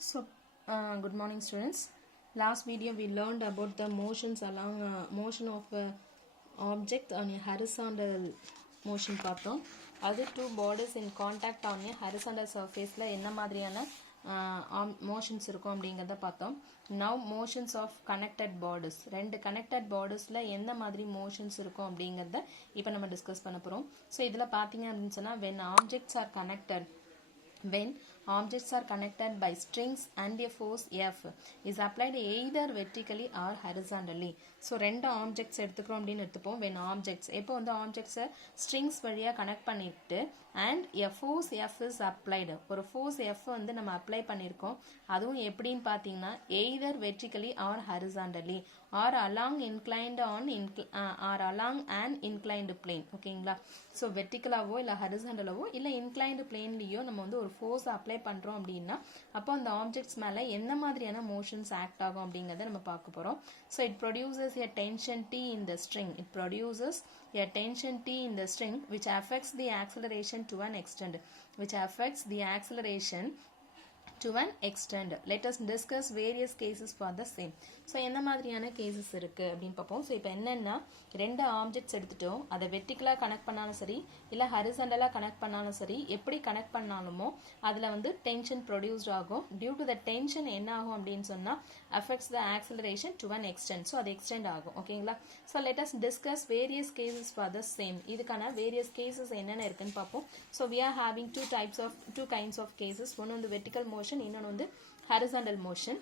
So, good morning, students. Last video we learned about the motions along motion of a object on a horizontal motion பார்த்தோம். அது two bodies in contact on a horizontal surfaceல என்ன மாதிரியான motions இருக்கும் அப்படிங்கறத பார்த்தோம். Now motions of connected bodies. ரெண்டு connected bodiesல என்ன மாதிரி motions இருக்கும் அப்படிங்கறத இப்போ நம்ம டிஸ்கஸ் பண்ண போறோம். So இதுல பாத்தீங்க அப்படினு சொன்னா when objects are connected by strings and a force F is applied either vertically or horizontally. So ரெண்டு ஆப்ஜெக்ட்ஸ் எடுத்துக்கிறோம் அப்படின்னு எடுத்துப்போம். when objects எப்போ வந்து ஆப்ஜெக்ட்ஸை ஸ்ட்ரிங்ஸ் வழியாக கனெக்ட் பண்ணிட்டு and a force F is applied ஒரு force F வந்து நம்ம அப்ளை பண்ணியிருக்கோம். அதுவும் எப்படின்னு பார்த்தீங்கன்னா either vertically or horizontally or along inclined on or along an inclined plane. ஓகேங்களா? ஸோ வெர்டிக்கலாவோ இல்லை ஹரிசாண்டலாவோ இல்லை இன்க்ளைன்டு பிளேன்லேயோ நம்ம வந்து ஒரு ஃபோர்ஸ் அப்ளை பண்ணுறோம் அப்படின்னா அப்போ அந்த ஆப்ஜெக்ட்ஸ் மேலே என்ன மாதிரியான மோஷன்ஸ் ஆக்ட் ஆகும் அப்படிங்கிறத நம்ம பார்க்க போகிறோம். So it produces a tension T in the string. It produces a tension T in the string which affects the acceleration to an extent. To an extent. Let us discuss various cases for the same. So என்ன மாதிரியான cases இருக்குது அப்படின்னு பார்ப்போம். So இப்போ என்னென்னா ரெண்டு objects எடுத்துட்டோம், அதை வெர்டிக்கலாக கனெக்ட் பண்ணாலும் சரி இல்லை ஹரிசாண்டலாக கனெக்ட் பண்ணாலும் சரி, எப்படி கனெக்ட் பண்ணாலுமோ அதில் வந்து டென்ஷன் ப்ரொடியூஸ்ட் ஆகும். டியூ டு த டென்ஷன் என்ன ஆகும் அப்படின்னு சொன்னால் affects the acceleration to an extent. So அது எக்ஸ்டெண்ட் ஆகும். ஓகேங்களா? So let us discuss various cases for the same. இதுக்கான வேரியஸ் கேசஸ் என்னென்ன இருக்குன்னு பார்ப்போம். So we are having two kinds of cases. ஒன்று வந்து வெர்டிக்கல் மோஷன், இன்னொன்று வந்து horizontal motion.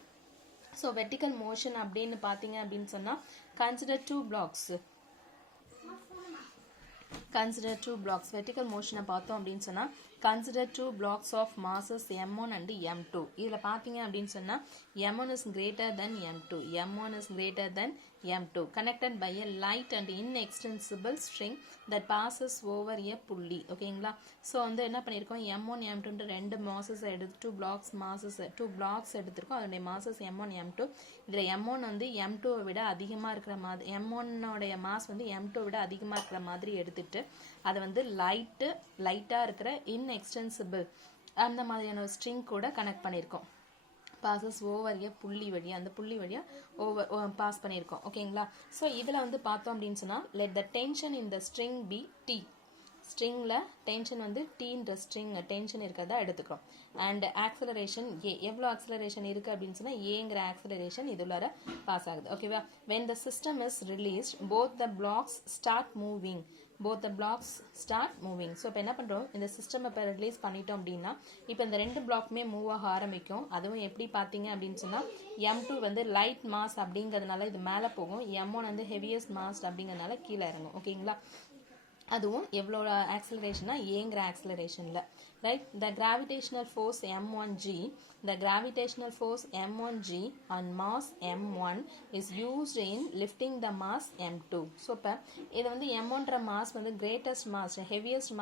So vertical motion அப்படின்னு பார்த்தீங்க அப்படின்னு சொன்னால் கன்சிடர் டூ பிளாக்ஸ். வெர்டிக்கல் மோஷனை பார்த்தோம் அப்படின்னு சொன்னால் consider two blocks of masses m1 and m2. இதில் பார்த்தீங்க அப்படின்னு சொன்னால் m1 is greater than m2 connected by a light and inextensible string that passes over a புள்ளி. ஓகேங்களா? ஸோ வந்து என்ன பண்ணியிருக்கோம், m1 m2 ரெண்டு மாசஸ் எடுத்து டூ பிளாக்ஸ் எடுத்திருக்கோம். அதனுடைய மாசஸ் m1 m2. இதில் m1 வந்து m2 விட அதிகமாக இருக்கிற மாதிரி, m1 மாஸ் வந்து m2 விட அதிகமாக இருக்கிற மாதிரி எடுத்துட்டு அதை வந்து லைட்டாக இருக்கிற இன்எக்ஸ்டென்சிபிள் அந்த மாதிரியான ஒரு ஸ்ட்ரிங் கூட கனெக்ட் பண்ணியிருக்கோம். பாசஸ் ஓவர் ஏ புள்ளி வழியாக, அந்த புள்ளி வழியாக பாஸ் பண்ணியிருக்கோம். ஓகேங்களா? ஸோ இதில் வந்து பார்த்தோம் அப்படின்னு சொன்னால் let the tension in the string be T. ஸ்ட்ரிங்கில் டென்ஷன் வந்து டீன்ற ஸ்ட்ரிங் டென்ஷன் இருக்கிறதா எடுத்துக்கிறோம். And acceleration a. எவ்வளோ ஆக்சலரேஷன் இருக்குது அப்படின்னு சொன்னால் ஏங்கிற ஆக்சலரேஷன் இது உள்ளார பாஸ் ஆகுது. ஓகேவா? When the system is released both the blocks start moving. So இப்போ என்ன பண்ணுறோம், இந்த சிஸ்டம் இப்போ ரிலீஸ் பண்ணிட்டோம் அப்படின்னா இப்போ இந்த ரெண்டு பிளாக்குமே மூவ் ஆக ஆரம்பிக்கும். அதுவும் எப்படி பார்த்தீங்க அப்படின்னு சொன்னால் m2 வந்து லைட் மாஸ் அப்படிங்கிறதுனால இது மேலே போகும், m1 வந்து ஹெவியஸ்ட் மாஸ் அப்படிங்கிறதுனால கீழே இறங்கும். ஓகேங்களா? அதுவும் எவ்வளோ ஆக்சலரேஷனா ஏங்கிற ஆக்சலரேஷனில். Right? The gravitational force m1g on mass m1 is used in lifting the mass m2. So இப்போ இது வந்து m1ன்ற மாஸ் வந்து கிரேட்டஸ்ட் மாஸ், ஹெவியஸ்ட்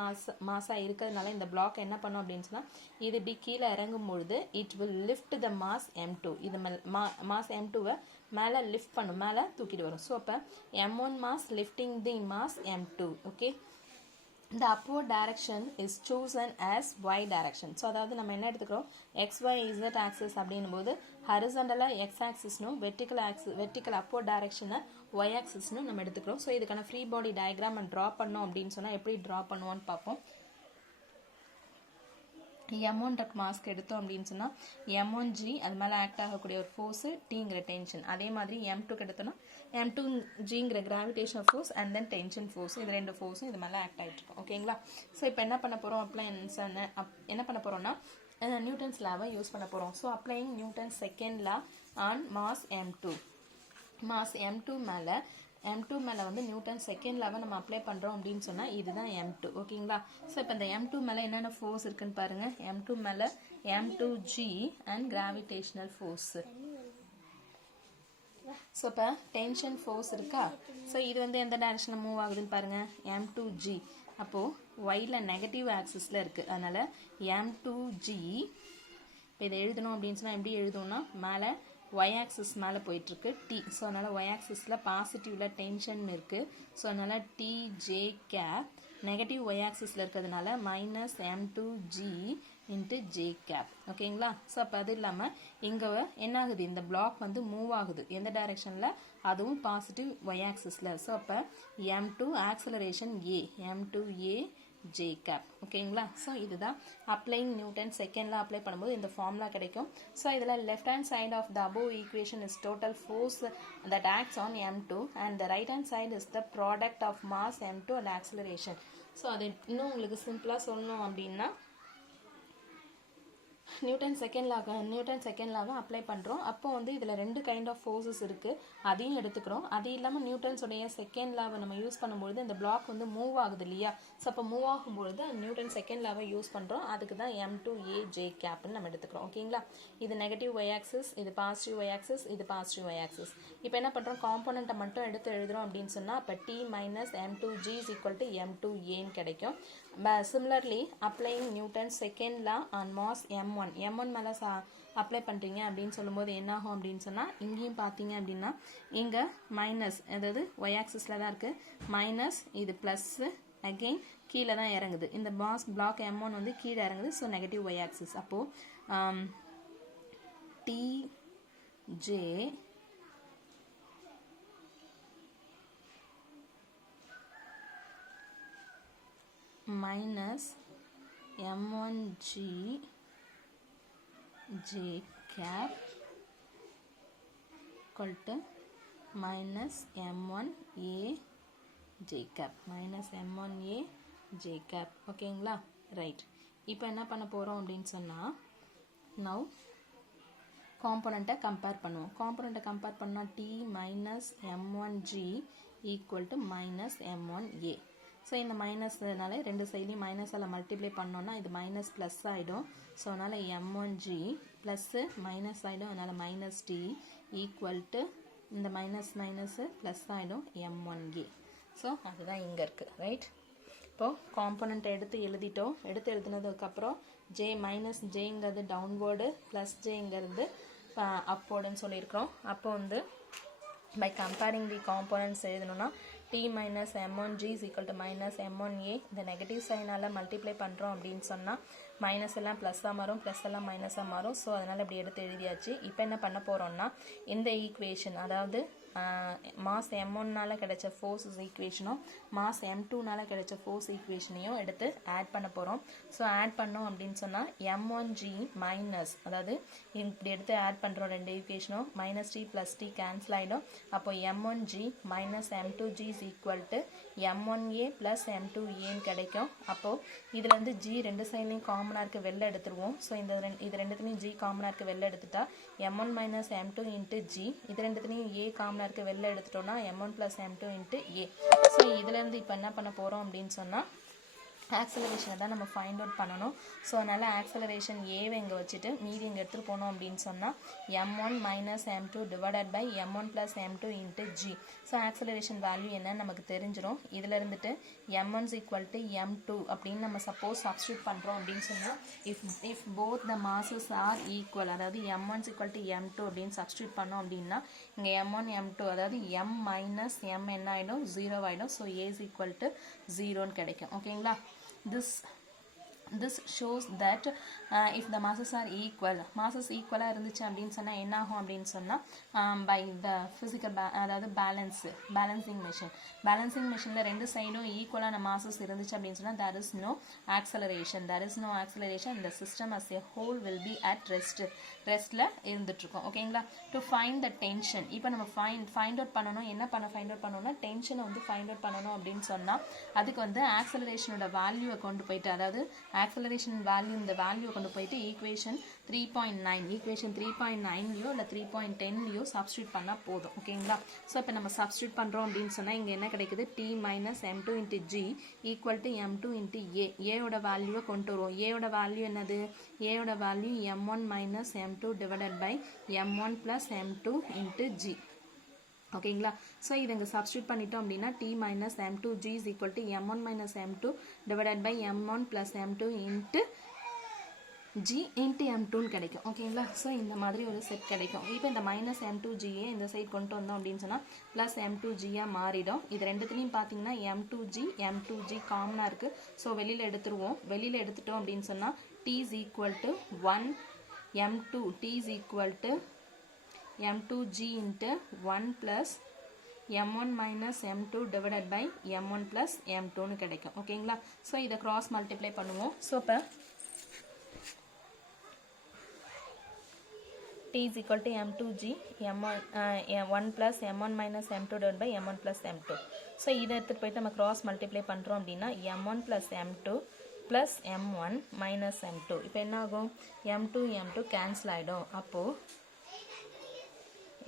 மாஸாக இருக்கிறதுனால இந்த பிளாக் என்ன பண்ணும் அப்படின்னு சொன்னால் இது இப்படி கீழே இறங்கும் பொழுது it will lift the mass m2. இது மாஸ் m2வை மேலே லிஃப்ட் பண்ணும், மேலே தூக்கிட்டு வரும். ஸோ அப்போ m1 mass lifting the mass m2. Okay? the upward direction is chosen as y direction. So அதாவது நம்ம என்ன எடுத்துக்கிறோம், xyz ஆக்சிஸ் அப்படின்னும் போது ஹரிசாண்டலாக x ஆக்சிஸ்னும் வெர்டிக்கல் upward direction y ஆக்சிஸ்னும் நம்ம எடுத்துக்கிறோம். ஸோ இதுக்கான ஃப்ரீ பாடி டயக்ராம் ட்ரா பண்ணோம் அப்படின்னு சொன்னால் எப்படி ட்ரா பண்ணுவோன்னு பார்ப்போம். m1 மாஸ்க் எடுத்தோம் அப்படின்னு சொன்னால் m1g அது மேலே ஆக்ட் ஆகக்கூடிய ஒரு ஃபோர்ஸு டீங்கிற டென்ஷன். அதே மாதிரி m2 எடுத்தோன்னா m2gங்கிற gravitational force and then tension force. இது ரெண்டு ஃபோர்ஸும் இது மேலே ஆக்ட் ஆகிட்டு இருக்கும். ஓகேங்களா? ஸோ இப்போ என்ன பண்ண போகிறோம்னா நியூட்டன்ஸ் லாவை யூஸ் பண்ண போகிறோம். So applying Newton's second law on mass m2 மேலே வந்து நியூட்டன் செகண்ட் லாவை நம்ம அப்ளை பண்ணுறோம் அப்படின்னு சொன்னால் இதுதான் m2. ஓகேங்களா? ஸோ இப்போ இந்த m2 மேலே என்னென்ன ஃபோர்ஸ் இருக்குன்னு பாருங்கள். m2 மேலே m2g and gravitational force. So இப்போ டென்ஷன் ஃபோர்ஸ் இருக்கா? ஸோ இது வந்து எந்த டைரக்ஷனில் மூவ் ஆகுதுன்னு பாருங்கள், m2g. அப்போது ஒயில் நெகட்டிவ் ஆக்சிஸில் இருக்குது, அதனால் m2g. இப்போ இதை எழுதணும் அப்படின்னு சொன்னால் எப்படி எழுதணும்னா மேலே y ஆக்சிஸ் மேலே போயிட்டுருக்கு t. ஸோ அதனால் y ஆக்சிஸில் பாசிட்டிவில் டென்ஷன் இருக்குது. ஸோ அதனால் tj கேப் நெகட்டிவ் y ஆக்சிஸில் இருக்கிறதுனால -m2g இன்ட்டு ஜே கேப். ஓகேங்களா? ஸோ அப்போ அது இல்லாமல் இங்கே என்ன ஆகுது, இந்த பிளாக் வந்து மூவ் ஆகுது எந்த டைரெக்ஷனில், அதுவும் பாசிட்டிவ் ஒய் ஆக்சிஸில். ஸோ அப்போ m2 acceleration a, m2 a j cap. ஓகேங்களா? ஸோ இதுதான் அப்ளைங் நியூட்டன் செகண்டில் அப்ளை பண்ணும்போது இந்த ஃபார்முலா கிடைக்கும். ஸோ இதில் left hand side of the above equation is total force that acts on m2 and the right hand side is the product of mass m2 and acceleration. So அது இன்னும் உங்களுக்கு சிம்பிளாக சொல்லணும் அப்படின்னா நியூட்டன் செகண்ட் லாவை அப்ளை பண்ணுறோம். அப்போ வந்து இதில் 2 கைண்ட் ஆஃப் ஃபோர்ஸஸ் இருக்குது, அதையும் எடுத்துக்கிறோம். அது இல்லாமல் நியூட்டன்ஸுடைய செகண்ட் லாவை நம்ம யூஸ் பண்ணும்பொழுது இந்த பிளாக் வந்து மூவ் ஆகுது இல்லையா? ஸோ அப்போ மூவ் ஆகும்பொழுது நியூட்டன் செகண்ட் லாவை யூஸ் பண்ணுறோம். அதுக்கு தான் m2a j கேப்னு நம்ம எடுத்துக்கிறோம். ஓகேங்களா? இது நெகட்டிவ் ஒய் ஆக்சிஸ், இது பாசிட்டிவ் ஒய் ஆக்சிஸ், இது பாசிட்டிவ் ஒய் ஆக்சிஸ். இப்போ என்ன பண்ணுறோம், காம்போனண்ட்டை மட்டும் எடுத்து எழுதுகிறோம் அப்படின்னு சொன்னால் அப்போ t minus m2g is equal to m2aன்னு கிடைக்கும். Similarly, applying Newton's second law on mass m1 மேலே அப்ளை பண்ணுறீங்க அப்படின்னு சொல்லும்போது என்ன ஆகும் அப்படின்னு சொன்னால் இங்கேயும் பார்த்தீங்க அப்படின்னா இங்கே மைனஸ், அதாவது ஒய் ஆக்சிஸில் தான் இருக்குது, மைனஸ் இது ப்ளஸ்ஸு அகெயின் கீழே தான் இறங்குது. இந்த பிளாக் m1 வந்து கீழே இறங்குது. So negative y axis. அப்போது tj minus m1g j cap equal to minus m1a j cap minus m1a j cap. ஓகேங்களா? ரைட். இப்போ என்ன பண்ண போகிறோம் அப்படின்னு சொன்னால் now காம்போனண்ட்டை கம்பேர் பண்ணுவோம். காம்போனண்ட்டை கம்பேர் பண்ணால் t minus m1g equal to minus m1a. So இந்த மைனஸ்னால 2 சைட்லையும் மைனஸால் மல்டிப்ளை பண்ணோன்னா இது மைனஸ் ப்ளஸ் ஆகிடும். ஸோ அதனால் m1g ப்ளஸ்ஸு மைனஸ் ஆகிடும். அதனால் மைனஸ் டி ஈக்குவல் டு இந்த மைனஸ் ப்ளஸ் ஆகிடும் m1a. ஸோ அதுதான் இங்கே இருக்குது. ரைட். இப்போது காம்போனண்ட்டை எடுத்து எழுதிட்டோம். எடுத்து எழுதுனதுக்கப்புறம் ஜே மைனஸ் ஜேங்கிறது டவுன்வேர்டு, ப்ளஸ் ஜேங்கிறது அப்வோர்டுன்னு சொல்லியிருக்கிறோம். அப்போ வந்து by comparing the components எழுதணும்னா t minus m1g is equal to minus m1a. இந்த நெகட்டிவ் சைனால் மல்டிப்ளை பண்ணுறோம் அப்படின்னு சொன்னால் மைனஸ் எல்லாம் ப்ளஸ்ஸாக மாறும், ப்ளஸ் எல்லாம் மைனஸாக மாறும். ஸோ அதனால் இப்படி எடுத்து எழுதியாச்சு. இப்போ என்ன பண்ண போகிறோம்னா இந்த ஈக்குவேஷன், அதாவது மாஸ் m1னால கிடைச்ச ஃபோர்ஸஸ் ஈக்குவேஷனும் மாஸ் m2னால கிடைச்ச ஃபோர்ஸ் ஈக்குவேஷனையும் எடுத்து ஆட் பண்ண போகிறோம். ஸோ ஆட் பண்ணோம் அப்படின்னு சொன்னால் m1g மைனஸ், அதாவது இப்படி எடுத்து ஆட் பண்ணுறோம் 2 ஈக்குவேஷனும், minus T plus T cancel ஆகிடும். அப்போ m1g minus m2g is equal to m1a plus m2aன்னு கிடைக்கும். அப்போது இதில் வந்து g 2 சைட்லையும் காமனாக இருக்க வெளில எடுத்துருவோம். ஸோ இது ரெண்டுத்துலையும் g காமனாக இருக்க வெளில எடுத்துட்டா m1 minus m2 into g, இது ரெண்டுத்துலையும் a காமனாக இருக்க வெளில எடுத்துட்டோம்னா m1 plus m2 into a. So இதுலேருந்து இப்போ என்ன பண்ண போகிறோம் அப்படின்னு சொன்னால் ஆக்சலரேஷனை தான் நம்ம ஃபைண்ட் அவுட் பண்ணணும். ஸோ அதனால் ஆக்சலரேஷன் ஏவை இங்கே வச்சுட்டு மீதி இங்கே எடுத்துகிட்டு போனோம் அப்படின்னு சொன்னால் m1 minus m2 divided by m1 plus m2 into g. So acceleration value என்னன்னு நமக்கு தெரிஞ்சிடும். இதில் இருந்துட்டு m1 ஈக்குவல் டு m2 அப்படின்னு நம்ம சப்போஸ் சப்ஸ்டியூட் பண்ணுறோம் அப்படின்னு சொன்னால் if both the masses are equal, அதாவது m1 ஈக்குவல் டு m2 அப்படின்னு சப்ஸ்டியூட் பண்ணோம் அப்படின்னா இங்கே m1 m2 அதாவது m மைனஸ் m என்ன ஆகிடும், 0 ஆகிடும். So a is equal to 0ன்னு கிடைக்கும். ஓகேங்களா? This shows that if the masses are equal, masses equal-ஆக இருந்துச்சு அப்படின்னு சொன்னால் என்ன ஆகும் அப்படின்னு சொன்னால் by the physical அதாவது பேலன்சிங் மெஷினில் 2 சைடும் ஈக்குவலான மாசஸ் இருந்துச்சு அப்படின்னு சொன்னால் there is no acceleration. The system as a whole will be at ரெஸ்ட்டில் இருந்துட்டுருக்கோம். ஓகேங்களா? டு ஃபைண்ட் த டென்ஷன், இப்போ நம்ம ஃபைண்ட் அவுட் பண்ணணும். என்ன ஃபைண்ட் அவுட் பண்ணணும்னா டென்ஷனை வந்து ஃபைண்ட் அவுட் பண்ணணும் அப்படின்னு சொன்னால் அதுக்கு வந்து ஆக்சலரேஷனோட வேல்யூவை கொண்டு போயிட்டு, அதாவது ஆக்சலரேஷன் வேல்யூ இந்த வேல்யூவை கொண்டு போயிட்டு ஈக்குவேஷன் 3.9லையோ இல்லை 3.10லையோ சப்ஸ்டியூட் பண்ணால் போதும். ஓகேங்களா? ஸோ இப்போ நம்ம சப்ஸ்டியூட் பண்ணுறோம் அப்படின்னு சொன்னால் இங்கே என்ன கிடைக்குது, t minus m2 into g equal to m2 into a. ஏயோட வேல்யூவை கொண்டு வருவோம். ஏயோட வேல்யூ என்னது, ஏயோட value m1 minus m2 divided by m1 plus m2 into g. ஓகேங்களா? ஸோ இது இங்கே சப்ஸ்டியூட் பண்ணிட்டோம் அப்படின்னா t minus m2g is equal to m1 minus m2 divided by m1 plus m2 into g into m2ன்னு கிடைக்கும். ஓகேங்களா? ஸோ இந்த மாதிரி ஒரு செட் கிடைக்கும். இப்போ இந்த மைனஸ் m2gயை இந்த சைட் கொண்டு வந்தோம் அப்படின்னு சொன்னால் ப்ளஸ் m2gயாக மாறிடும். இது ரெண்டுத்துலையும் பார்த்தீங்கன்னா m2g காமனாக இருக்குது. ஸோ வெளியில் எடுத்துருவோம். வெளியில் எடுத்துட்டோம் அப்படின்னு சொன்னால் t is equal to 1 m2 t is equal to m2g into 1 plus m1 minus m2 divided by m1 plus m2 னு கிடைக்கும் ஓகேங்களா ஸோ இதை cross multiply பண்ணுவோம் ஸோ இப்போ t is equal to m2g m1 plus m1 minus m2 divided by m1 plus m2 so இதை எடுத்துகிட்டு போயிட்டு நம்ம cross multiply பண்ணுறோம் அப்படின்னா m1 plus m2 plus m1 minus m2 இப்போ என்ன ஆகும் m2 m2 cancel ஆகிடும் அப்போது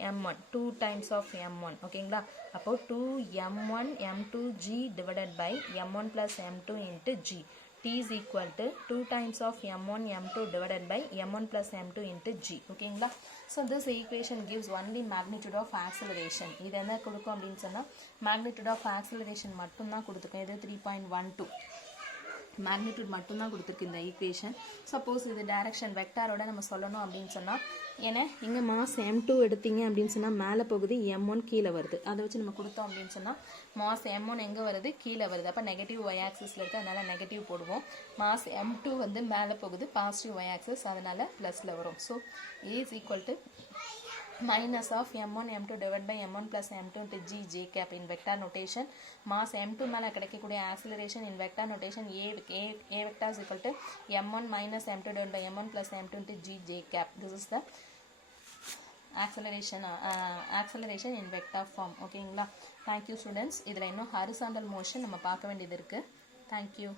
m1 2 times of m1 ஓகேங்களா அப்போ 2m1 m2g divided by m1 plus m2 into g t is equal to 2 times of m1 m2 divided by m1 plus m2 into g ஓகேங்களா so this equation gives only magnitude of acceleration இது என்ன கொடுக்கும் அப்படின்னு சொன்னா magnitude of acceleration மட்டும் தான் கொடுத்துக்கும் இது 3.12 magnitude மட்டும் தான் கொடுத்திருக்கு இந்த ஈக்குவேஷன் சப்போஸ் இது டைரக்ஷன் வெக்டாரோட நம்ம சொல்லணும் அப்படின்னு சொன்னா ஏன்னா இங்க மாஸ் m2 எடுத்தீங்க அப்படின்னு சொன்னா மேலே போகுது m1 கீழே வருது அதை வச்சு நம்ம கொடுத்தோம் அப்படின்னு சொன்னா மாஸ் m1 எங்க வருது கீழே வருது அப்ப நெகட்டிவ் y ஆக்சிஸ்ல இருக்கு அதனால நெகட்டிவ் போடுவோம் மாஸ் m2 வந்து மேலே போகுது பாசிட்டிவ் y ஆக்சிஸ் அதனால பிளஸ்ல வரும் so a is equal to minus of m1 m2 divided by m1 plus m2 into g j cap in vector notation mass m2 மேல கிடைக்கக்கூடிய acceleration in vector notation a vector is equal to m1 minus m2 divided by m1 plus m2 into g j cap this is the acceleration in vector form ஓகேங்களா thank you students இதுல இன்னும் horizontal motion நம்ம பார்க்க வேண்டியது இருக்கு thank you